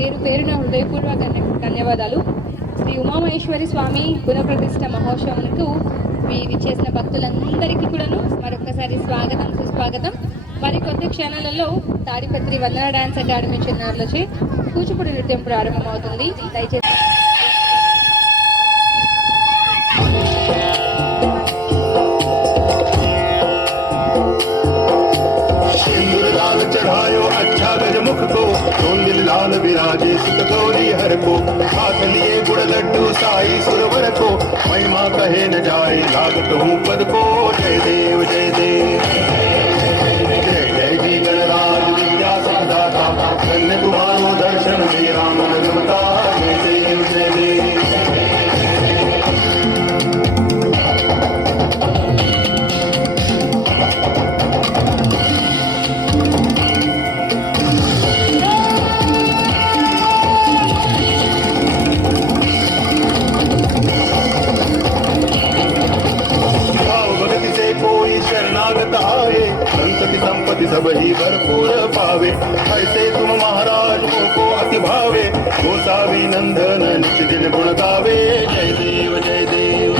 పేరు పేరున హృదయపూర్వక ధన్యవాదాలు. శ్రీ ఉమామహేశ్వరి స్వామి పునఃప్రతిష్ఠ మహోత్సవంకు విచ్చేసిన భక్తులందరికీ కూడాను మరొకసారి స్వాగతం, సుస్వాగతం. మరి కొద్ది క్షణాలలో తాడిపత్రి వందన డాన్స్ అకాడమీ చిన్నారులచే కూచిపూడి నృత్యం ప్రారంభమవుతుంది. దయచేసి चढ़ायो अच्छा गजमुख को नील लाल विराजे सुत गौरी हर को हाथ लिए गुड़ लड्डू साई सुरवर को महिमा कहे न जाए लागत हूँ पद को जय देव जय देव जय जय जी गणराज विद्या सदाता धन्य तुम्हारो दर्शन मेरा मन रमता जय देव जय देव संपत्ति सब ही भरपूर पावे ऐसे तुम महाराज को अति भावे गोसावी नंदन नित दिन गुण गावे जय देव जय देव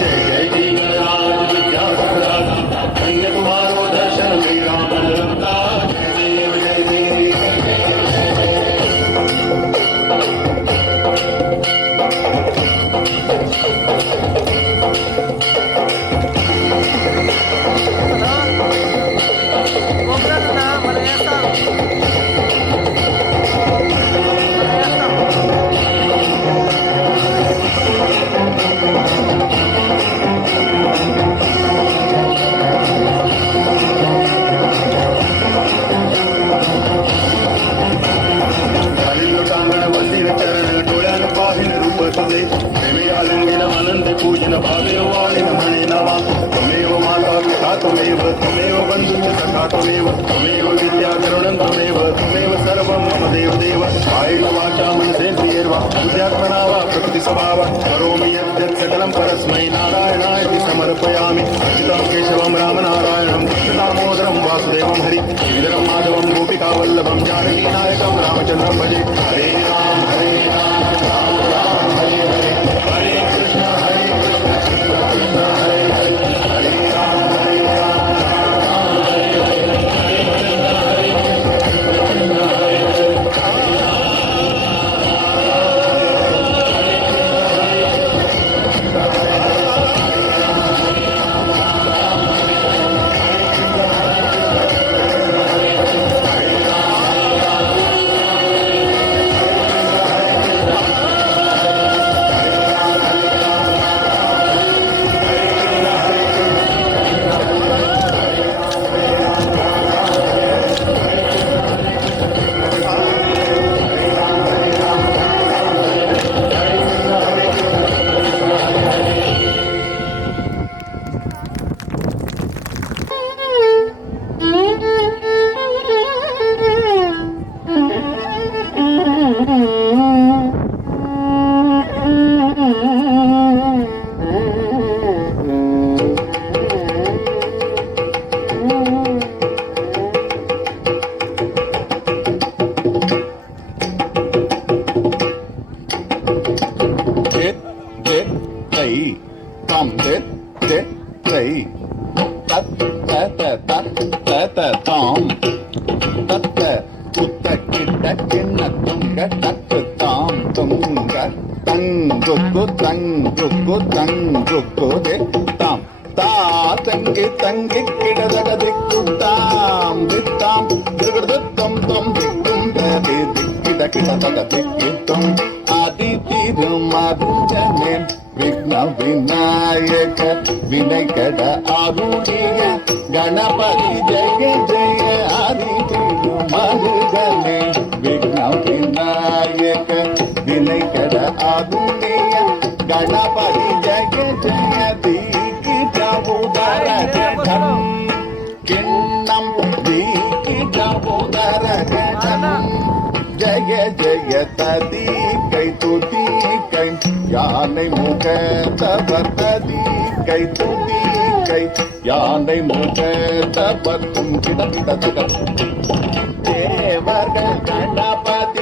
जय जय जी गणराज विद्या सदाता धन्य तुम्हारो दर्शन मेरा मन रमता जय देव जय देव पूजन भावे वाणिन मणि नवा त्वमेव माता पिता त्वमेव त्वमेव बन्धुश्च सखा त्वमेव त्वमेव विद्या करुणं त्वमेव सर्वं मम देव देव कायेन वाचा मनसेन्द्रियैर्वा बुद्ध्यात्मना वा प्रकृतिस्वभावा करोमि यद्यत् सकलं परस्मै नारायणाय समर्पयामि अच्युतं केशवं रामनारायणं कृष्णदामोदरं वासुदेवं हरि श्रीधरं माधवं गोपिकावल्लभं जानकीनायकं रामचन्द्रं भजे हरे राम राम राम हरे हरे हरे कृष्ण ತಂಗಿ ತಂಗಿ ಕಿಡದಗ ದಿಕ್ಕುತ್ತಾಂ ದಿತ್ತಾಂ ದಿಗದತ್ತಂ ತಂ ದಿಕ್ಕುಂ ತದಿ ದಿಕ್ಕಿದ ಕಿಡದಗ ದಿಕ್ಕಿತ್ತಂ ಆದಿ ತಿರುಮರುಂಜನೆ ವಿಘ್ನ ವಿನಾಯಕ ವಿನಯಕಡ ಆರುಣಿಯ ಗಣಪತಿ ಜಯ ಜಯ ಆದಿ ತಿರುಮರುಗನೆ ವಿಘ್ನ ವಿನಾಯಕ ವಿನಯಕಡ ಆರುಣಿಯ ಗಣಪತಿ ಜಯ ಜಯ किन्नम जय जय तदी कै तुदी कै यानै मुख तब तदी कै तुदी कै यानै मुख तब तुम किट किट देवर गणपति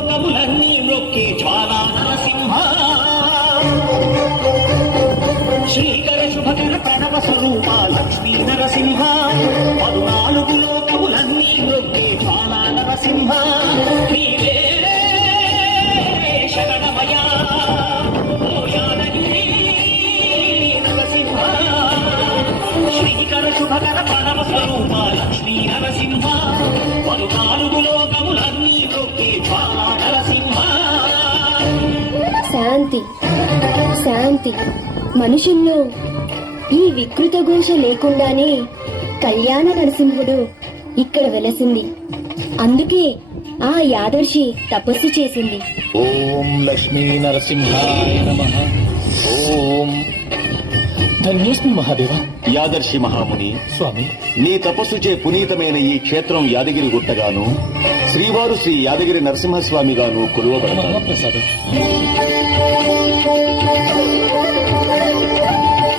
లోకములన్నీ మొక్కే జ్వాలా నరసింహ శ్రీకర శుభకర ప్రణవ స్వరూప లక్ష్మీ నరసింహ 14 లోకములన్నీ మొక్కే జ్వాలా నరసింహ నీవే శరణమయా ఓ యాదగిరి నరసింహ శ్రీకర శుభకర ప్రణవ స్వరూప లక్ష్మీ నరసింహ 14 లోకములన్నీ మొక్కే జ్వాలా నరసింహ శాంతి శాంతి మనుషుల్లో ఈ వికృత ఘోష లేకుండానే కళ్యాణ నరసింహుడు ఇక్కడ వెలసింది. అందుకే ఆ యాదర్శి తపస్సు చేసింది. ఓం లక్ష్మీ నరసింహాయ నమః. ఓం ధన్యోస్మి మహాదేవ. యాదర్శి మహాముని, స్వామి, నీ తపస్సుచే పునీతమైన ఈ క్షేత్రం యాదగిరి గుట్టగాను శ్రీవారు శ్రీ యాదగిరి నరసింహస్వామిగాను కొలువబడతారు. మహాప్రసాదం.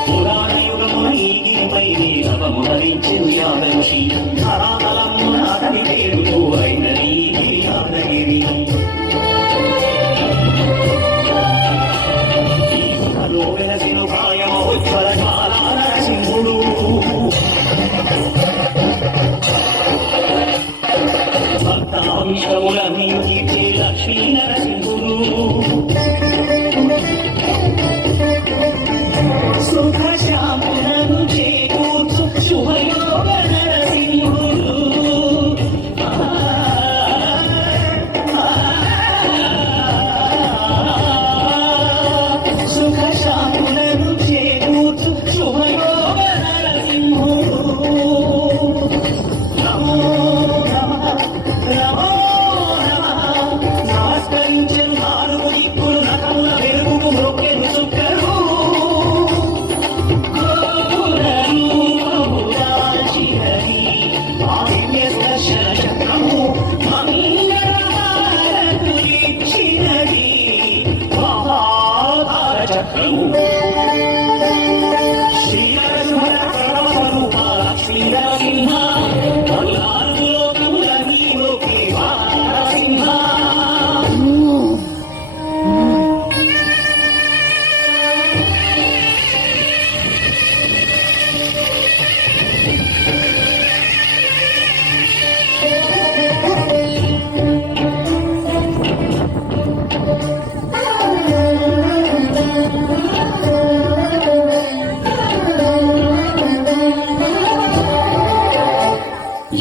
పురాణయుగమున ఈ గిరిపై నీలవము ధరించెను యాదర్శి ధరాతలమున అడవి పేరుతో అయిన నీ గిరి యాదగిరి ఈ గుహలో వెలసిన కాయమోజ్వల జ్వాలా నరసింహుడు భక్తావిష్టములన్నీ తీర్చే లక్ష్మీ నరసింహుడు సుఖ శాంతులను చేకూర్చు శుభయోగ నరసింహుడు సుఖ శాంతులను చేకూర్చు శుభయోగ నరసింహుడు నమో నమః నమో నమః నమస్కరించను నాలుగు దిక్కులు నకముల వెలుగుకు మొక్కెను సుక్కరు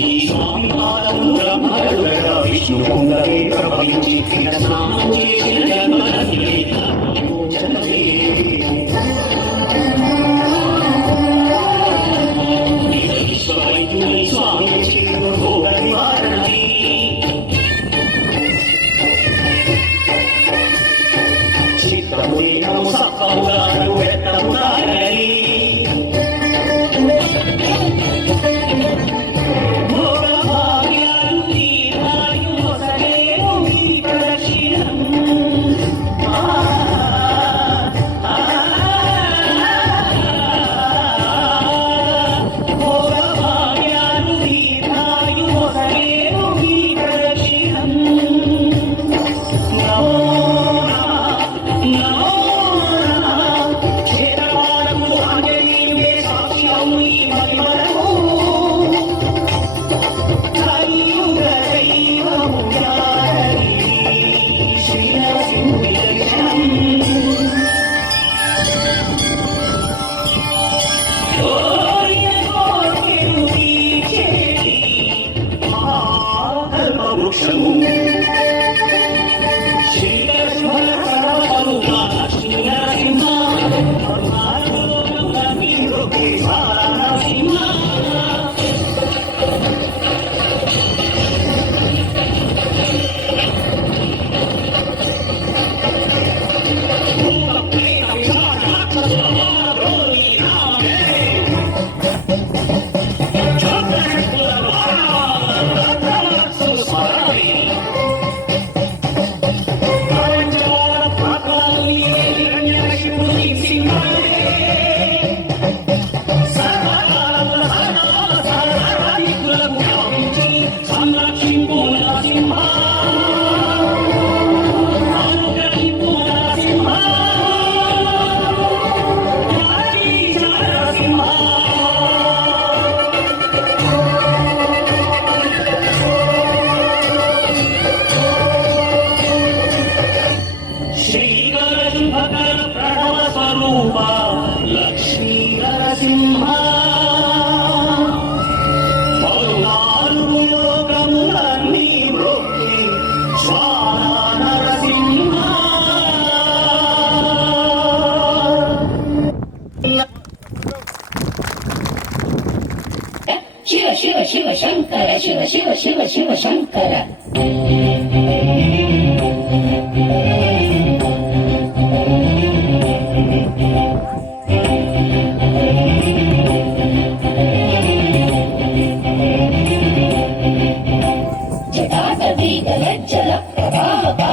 ఈ స్వామి పాదములు బ్రహ్మరుడుగా విష్ణు పొందలే ప్రవహించి స్నానం చేసిన జన్మధన్యులే మోక్షమే. విశ్వవైద్యులై స్వామి చేయుడు భోగ నివారణే. చిత్తములేఖము సత్వముగాను వ్యక్తముగారని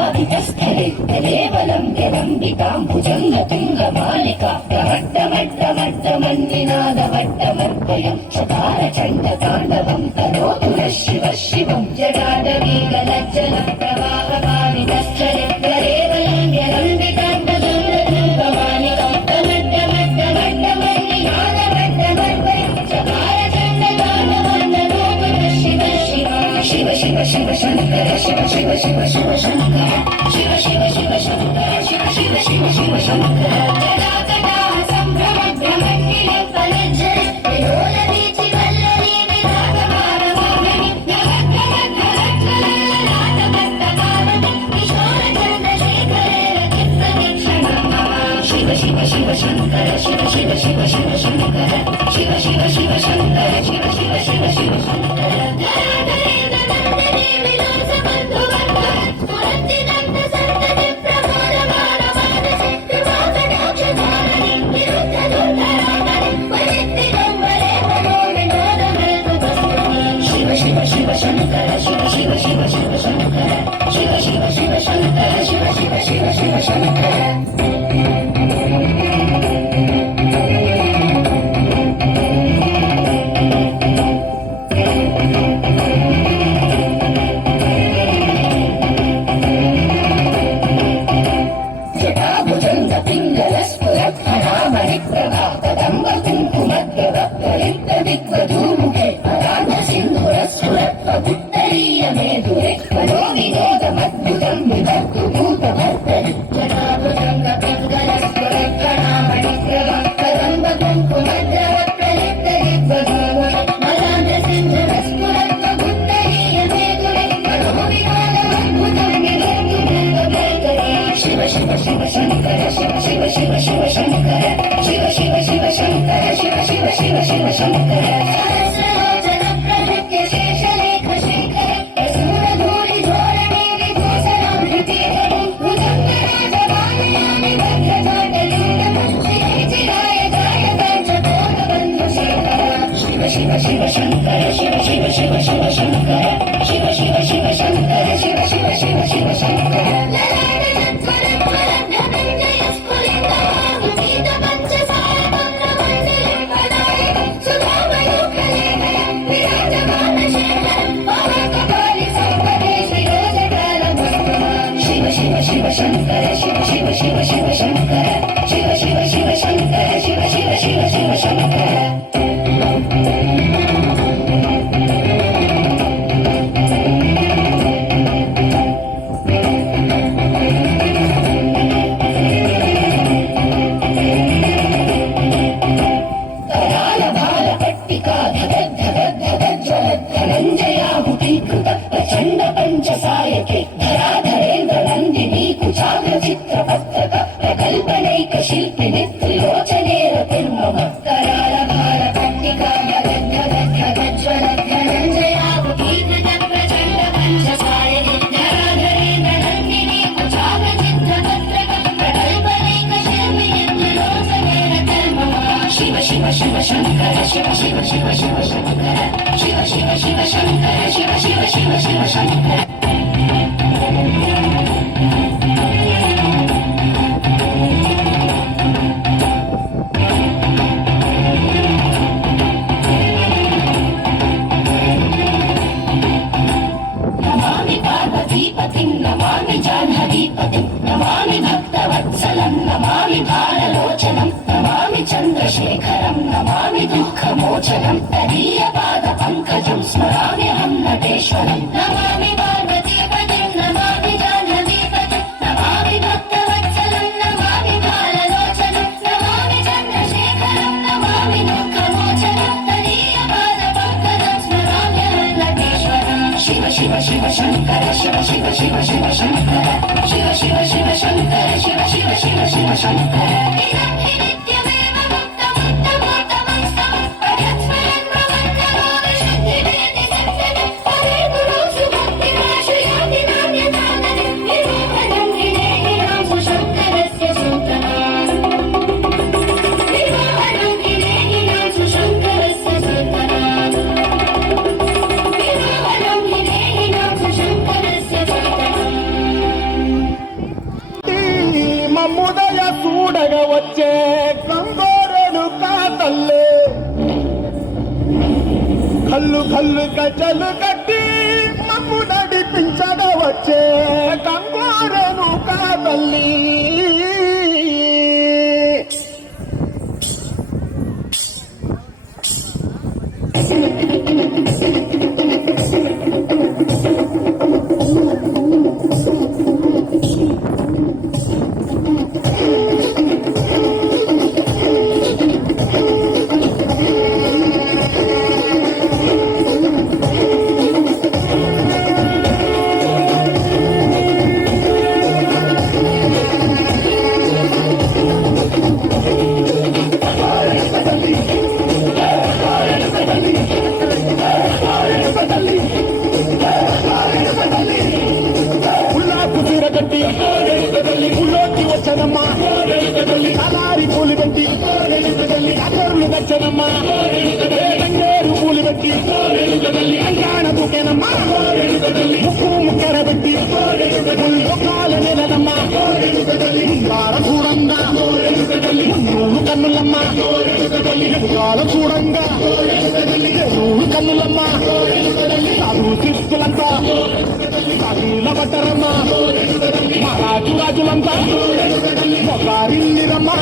भावितस्थले केवलं यदम्बिकाम्बुजङ्गतुङ्गमालिका प्रमट्टमट्टमट्टमन्निनादवट्टमर्पयं चकारचण्डताण्डवं करोतु नः शिवः शिवं जगाडवीगलज्जलं प्रवाहभावितस्थले केवलं यदम्बिकाम्बुजङ्गतुङ्गमालिका प्रमट्टमट्टमट्टमन्निनादवट्टमर्पयं चकारचण्डताण्डवं करोतु नः शिवः शिवं शिव शिव शिव शङ्कर शिव शिव शिव शिव शङ्कर शिव शिव शिव शङ्कर शिव शिव शिव शिव शङ्कर जटाकटाः सम्भ्रमभ्रमण्डिलफलज्जले विलोलवीचिवल्लरी विरागभारवाहनि नवग्रहग्रहज्वलल्ललाटभट्टकामति किशोरचन्द्रशेखरे रचित्सतीक्षणा शिव शिव शिव शङ्कर शिव शिव शिव शिव शङ्कर शिव शिव शिव शङ्कर शिव शिव शिव शिव शङ्कर शिव शिव शङ्कर शिव शिव शिव शिव शङ्कर शिव शिव शिव शङ्कर शिव शिव शिव शिव शङ्कर जटाभुजङ्गपिङ्गलस्फुरत्फणामणिप्रभा कदम्बकुङ्कुमद्रवप्रयुक्तदिग्वधूमुखे परान्धसिन्धुरस्फुरत्वपुत्तरीयमेधुरे परो विनोदमद्भुतं विभक्तु भूतभर्तरि जटाभुजङ्गपिङ्गलस्फुरत्फणामणिप्रभा कदम्बकुङ्कुमद्रवप्रयुक्तदिग्वधूमुखे परान्धसिन्धुरस्फुरत्वपुत्तरीयमेधुरे परो विनोदमद्भुतं विभक्तु भूतभर्तरि शिव शिव शिव शङ्कर शिव शिव शिव शिव शङ्कर शिव शिव शिव शङ्कर शिव शिव शिव शिव शङ्कर सहस्रलोचन प्रभृत्य शेषलेख शेखर प्रसूरधूलिधोरणे विभूषणं हृतिधरे भुजङ्गराजवानयानि भद्रजाटलिङ्गं चिराय जाय कर्जकोटबन्धुशेखर शिव शिव शिव शङ्कर शिव शिव शिव शिव शङ्कर शिव शिव शिव शङ्कर शिव शिव शिव शिव शङ्कर शिव शिव शङ्कर शिव शिव शिव शिव शङ्कर शिव शिव शिव शङ्कर शिव शिव शिव शिव शङ्कर धनञ्जयाहुतीकृत प्रचण्ड पञ्चसायके धराधरेन्द्र नन्दिनी कुचाग्रचित्रपत्रक प्रकल्पनैक शिल्पिनि त्रिलोचने रतिर्मम करालभार पट्टिका धगज्ज्वल धनञ्जयाहुतीकृत प्रचण्ड पञ्चसायके धराधरेन्द्र नन्दिनी कुचाग्रचित्रपत्रक प्रकल्पनैक शिल्पिनि त्रिलोचने रतिर्मम शिव शिव शिव शङ्कर शिव शिव शिव शिव शङ्कर शिव शिव शिव शङ्कर शिव शिव शिव शिव शङ्कर नमामि पार्वतीपतिं नमामि जाह्नवीपतिं नमामि भक्तवत्सलं नमामि भारलोचनं नमामि चन्द्रशेखरं नमामि दुःखमोचनं तदीयपादपङ्कजं स्मराम्यहं नटेश्वरं नमामि पार्वतीपतिं नमामि जाह्नवीपतिं नमामि भक्तवत्सलं नमामि भारलोचनं नमामि चन्द्रशेखरं नमामि दुःखमोचनं तदीयपादपङ्कजं स्मराम्यहं नटेश्वरं शिव शिव शिव शङ्कर शिव शिव शिव शिव शङ्कर शिव शिव शिव शङ्कर शिव शिव शिव शिव शङ्कर इदं हि नित्यमेव मुक्तमुत्तमोत्तमं स्तवं प्रयत्स्मरन् प्रवर्तमाविशन्तिवेति सत्यं हरे गुरो सुभक्तिराशु याति नान्यताननि विमोहनं हि देहिनां सुशङ्करस्य सूत्रणाम् विमोहनं हि देहिनां सुशङ्करस्य सूत्रणाम् विमोहनं हि देहिनां सुशङ्करस्य सूत्रणाम् మమ్ముదయ చూడగ వచ్చే కంగోరెను కాతల్లే కల్లు కల్లు గజలు కట్టి మమ్ము నడిపించగ వచ్చే కంగోరెను కాతల్లి ఉల్లాపు తీరగట్టి ఉల్లోకి వచ్చనమ్మా అలారి పూలు పెట్టి అగరులు వచ్చనమ్మా తంగేరు పూలు పెట్టి అంగాణ దూకేనమ్మా ముక్కు ముక్కర పెట్టి ముఖాల నెలనమ్మా చూడంగా నూరు కన్నులమ్మా ఎదుగాల చూడంగా నూరు కన్నులమ్మా సాధు శిస్తులంతా సాధుల బట్టరమ్మా మహారాజు రాజులంతా మొగారిల్లిరమ్మా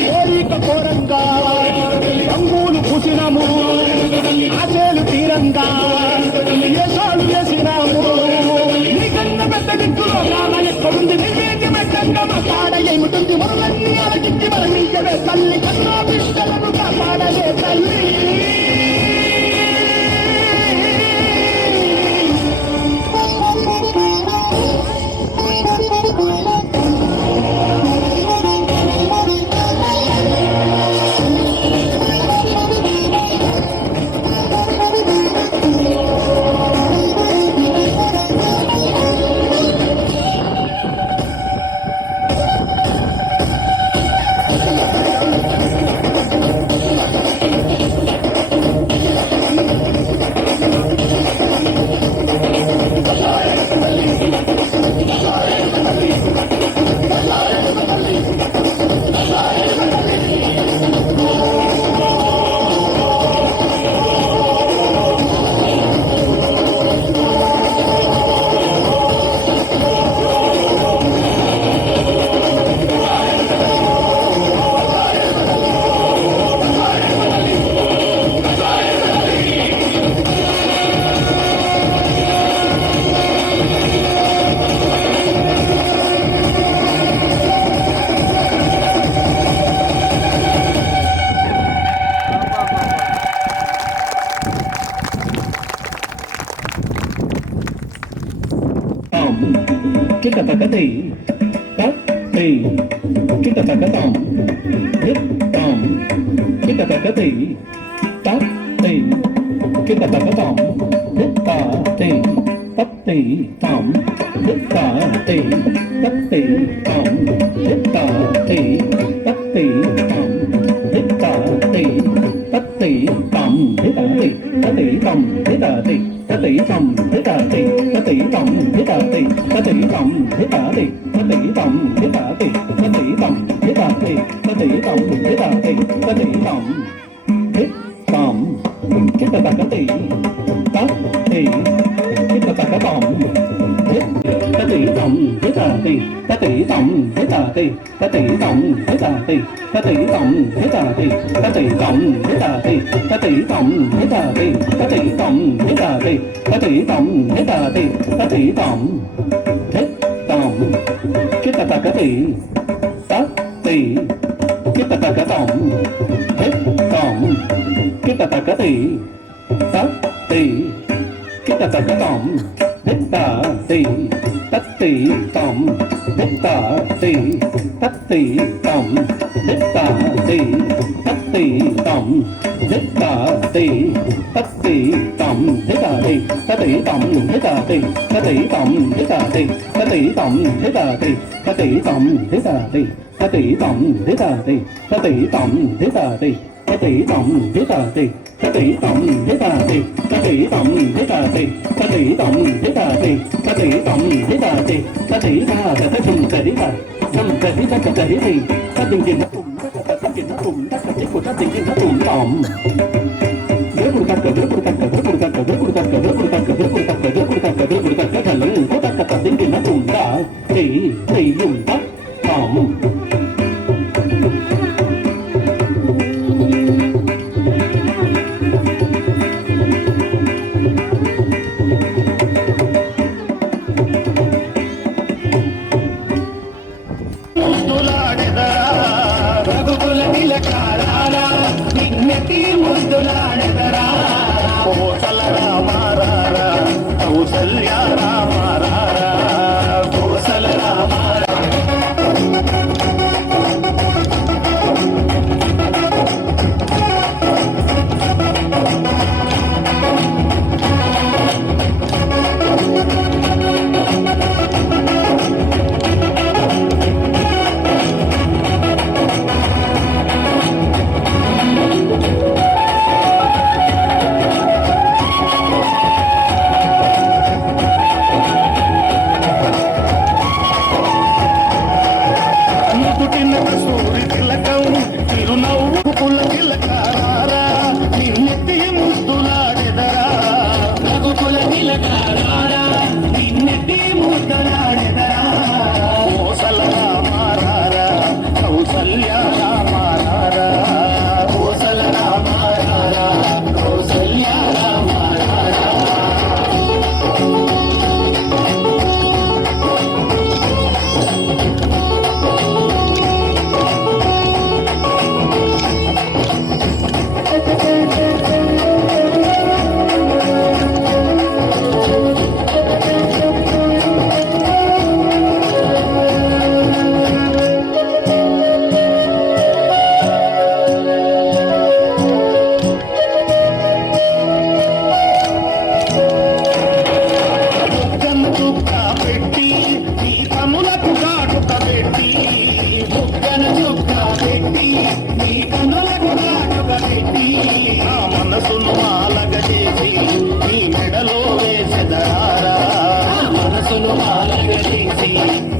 కోరిక కోరంగా రంగులు పూసినాము ఆశలు తీరంగా వేషాలు వేసినాము నీకన్న పెద్ద దిక్కులో నాన్న ఎక్కడుంది నివేద్యం ఎట్టంగా మా కాడ ఏమిటుంది మొదలన్నీ అరగిట్టి మన మీకడే తల్లి కన్నా బిడ్డలను కాపాడలే తల్లి kita takati takti kita takatam hitam kita takati takti kita takatam hittati takti tam hittati takti tam hittati takti tam hittati takti tam hittati takti tam hittati takti tam hittati takti tam hittati takti tam hittati takti tam hittati takti tam hittati takti tam hittati takti tam hitam kita takati takti kita takatam takti tam hittati takti tam hittati takti tam hittati takti tam hittati takti tam hittati takti tam hittati takti tam hittati takti tam hittati takti tam hitam kita takati takti kita takatam hitam kita takati takti kita takatam hittati takti tam hittati takti tam hittati takti tam hittati takti tam hittati takti tam hittati takti tam hittati takti tam hittati takti tam hittati takti tam hittati takti tam hittati takti tam hittati takti tam hittati takti tam hittati takti tam hittati takti tam hittati takti ta ta ta tum ta di ta సంతరి తకతరి తదింగిన తుమ్ తదింగిన తుమ్ తకతికు తదింగిన తుమ్ తాం దేవుడు తక్క దేవుడు తక్క దేవుడు తక్క దేవుడు తక్క దేవుడు తక్క దేవుడు తక్క దేవుడు తక్క దేవుడు తక్క కలం తక్క తదింగిన తుమ్ తా హే యుం తాం రఘుకుల తిలకారా నిన్నటి ముద్దులాడెదరా కోసల రామారా కౌసల్య రామారా కోసల రామారా సూరి తిలకం చిరునవ్వు పుల్ల తిలకారా నిన్నెత్తి ముద్దులాడెదరా రఘుకుల తిలకారా నిన్నెత్తి ముద్దులాడెదరా కోసల రామారా కౌసల్య రామారా కోసల రామారా కౌసల్య రామారా మనసును మాలగచేసి నీ మెడలో వేసెదరా మనసును మాలగచేసి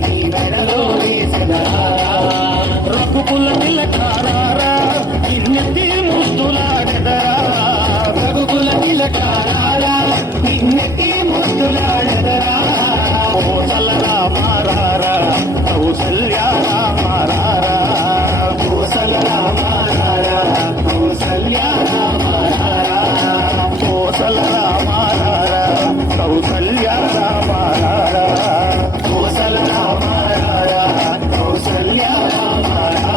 నీ మెడలో వేసెదరా రఘుకుల తిలకారా నిన్నెత్తి ముద్దులాడెదరా రఘుకుల తిలకారా నిన్నెత్తి ముద్దులాడెదరా కోసల రామారా కౌసల్య రామారా కోసల రామారా కౌసల్య రామారా కోసల రామారా కౌసల్య రామారా కోసల రామారా కౌసల్య రామారా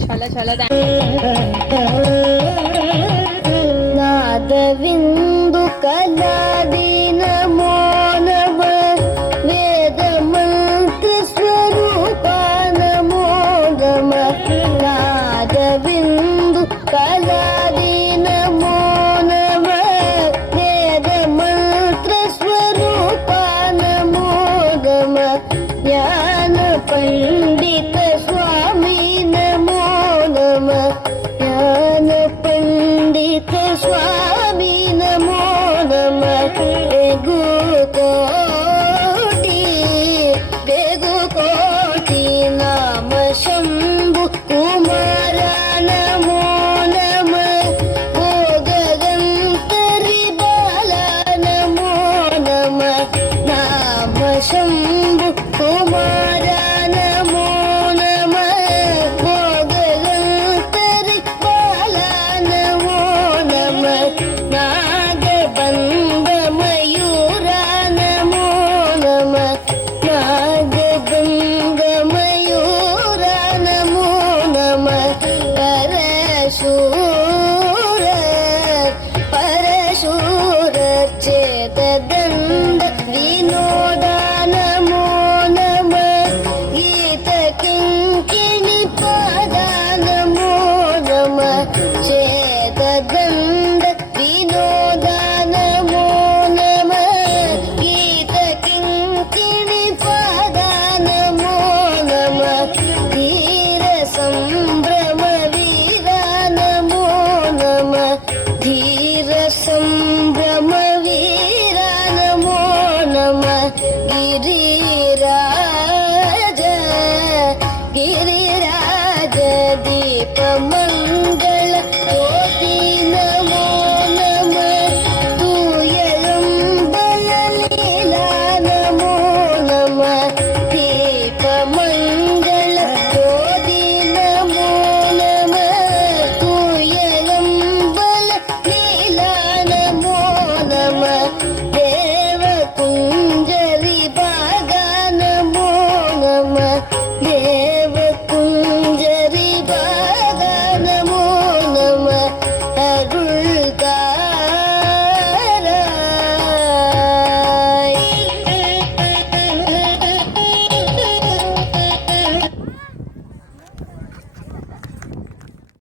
చాలా చాలా నాదవిందు కళాదీన మోనవ వేద మంత్ర స్వరూప నమో నమ నాదవిందు కళాదీన మోనవ వేద మంత్ర స్వరూప నమో నమ జ్ఞాన పండిత స్వామి నమో నమ జ్ఞాన పండిత స్వామి నమో పమ